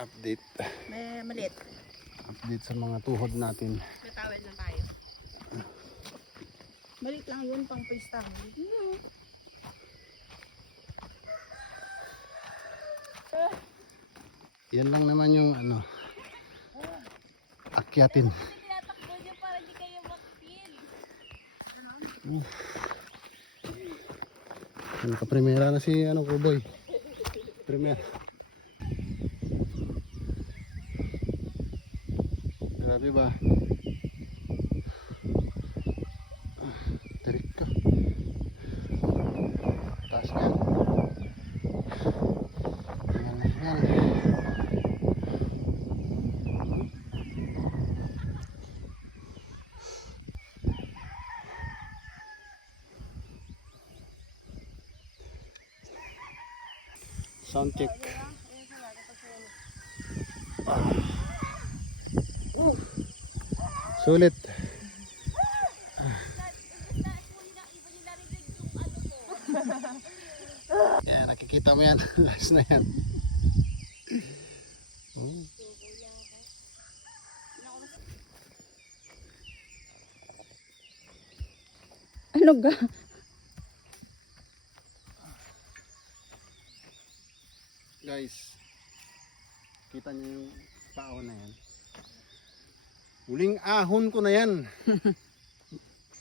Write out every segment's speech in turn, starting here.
Update. May maliit. Update sa mga tuhod natin. May towel na tayo. Maliit lang yun, pang pista. Yan lang naman yung ano, akyatin. Tinatakbo niyo para di kayo makpil. Naka-primera na si ano, Kuboy. Primera. Grabe ba? Tarik ka. Taas na yan. Yan. Sound check. Sulit. Yan, nakikita mo yan. Last na yan. Ano ga? Guys, kita niyo yung pao na yan. Huling ahon ko na yan.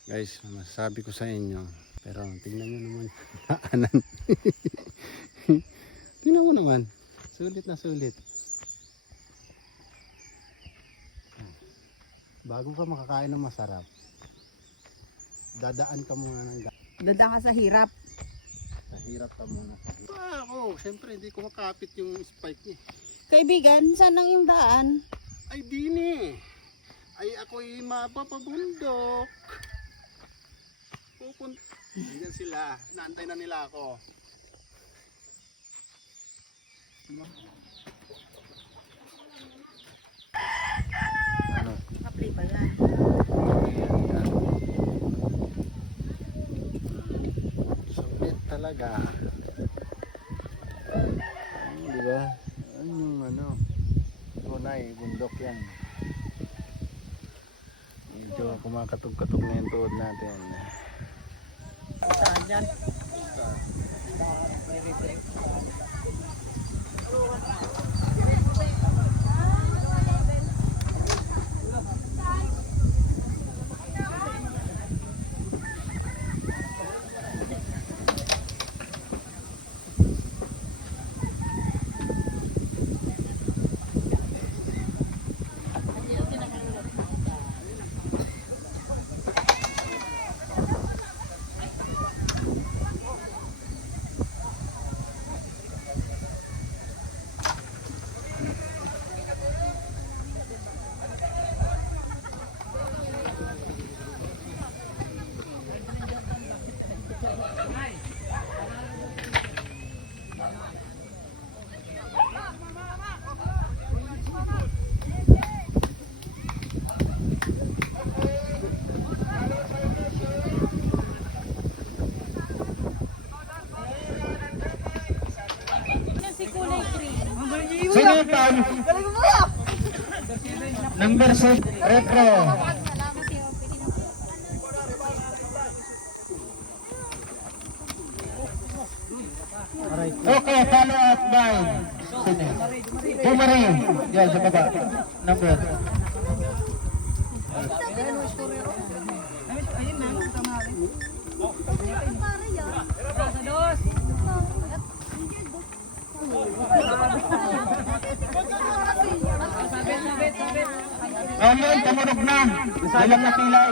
Guys, masasabi ko sa inyo, pero tingnan nyo naman daanan. Tingnan mo naman, sulit na sulit. Bago ka makakain ng masarap, dadaan ka muna ng Dadaan ka sa hirap. sa hirap ka muna. Ako, syempre hindi ko makapit yung spike niya. Kaibigan, saan ang yung daan? Ay dini, ay ako'y mapapabundok. Pupunta. Diyan sila, naantay na nila ako. Ano? Naka-play ba yan? Sulit talaga. Di ba? Ano yung ano? Tunay, bundok yan. Medyo kumakatog-katog na yung tuhod natin. Saan dyan? Sinutan. Number 6, retro. Okay, follow up by Pumarin. Yan, sa baba. Number. Ayan, tumunog na. Dalang na pilay.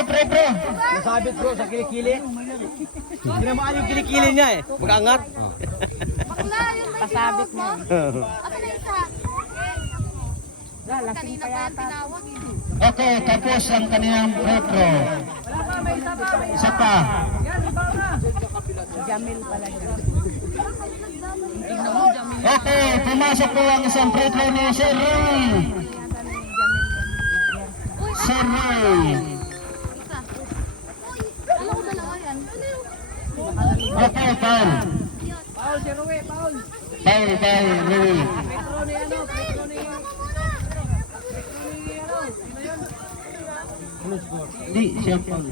Pre. Nasabit bro sa kilikili. Tinamaan yung kilikili niya eh. Mag-angat. Pasabit mo. Ano na isa? Kanina pa yan tinawag. Okay, tapos ang kaniyang retro. Isa pa. Jamil pala yun. Okay, pumasok po ang isang retro ni Sir Ray. Sir Ray. Alam ko dalawa yan. Okay, Paul. Paul, si Rue, Paul. Foul by Louie. Hindi, siya foul.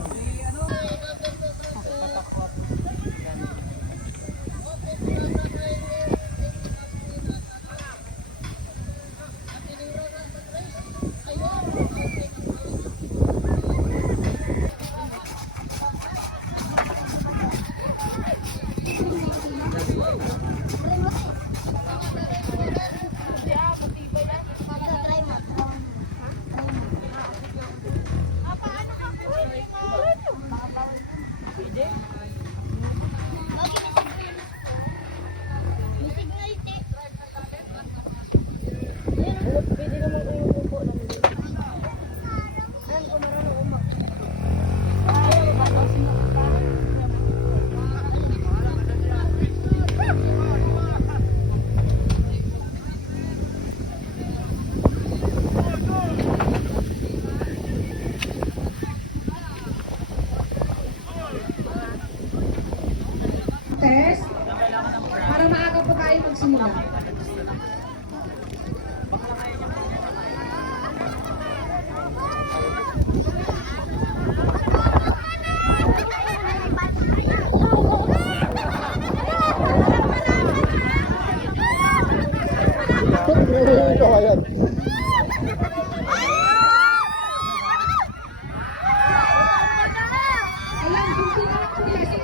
Test para maaga po tayo magsimula. Ayan, buti na lang po nila.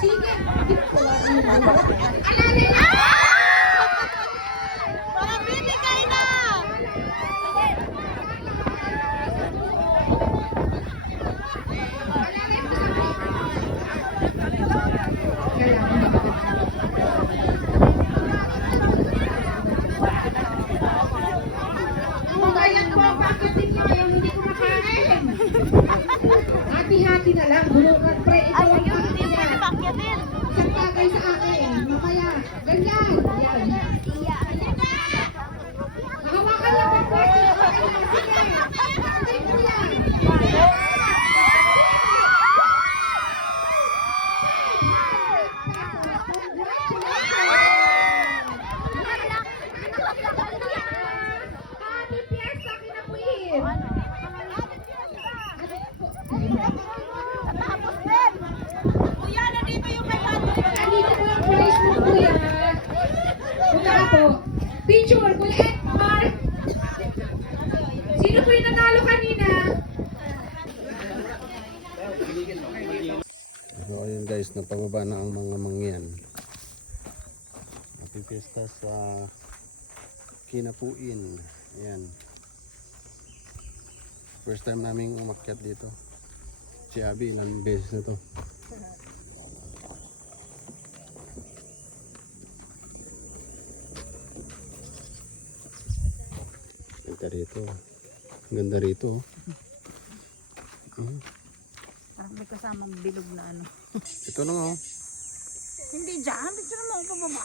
Sige. Sige. Parang bibigay na! Ayan po, bakit din nyo ngayon hindi kumakain? Hati-hati na lang, bulukan pre. Ito Ay, ang ayun, bakit hindi mo yan. napakyatin. Isang bagay sa akin. Mamaya, ganyan. Yan. Hawakan lang ang pwede. Sige. Sige po yan. Happy Fiesta, kinapuin. Tapos din. Kuya, nandito yung kay Patrick. Andito po ang prize mo, kuya. Punta ka po. Picture, kuya Edmar. Sino po yung nanalo kanina? So ayun guys, napababa na ang mga mangyan. Happy Fiesta sa Kinapuin. Ayan. First time naming umakyat dito. Si Abby, ilang beses na to. Ganda rito. Ganda rito. Parang may kasamang bilog na ano. Ito na nga oh. Hindi dyan, dito naman ako pababa.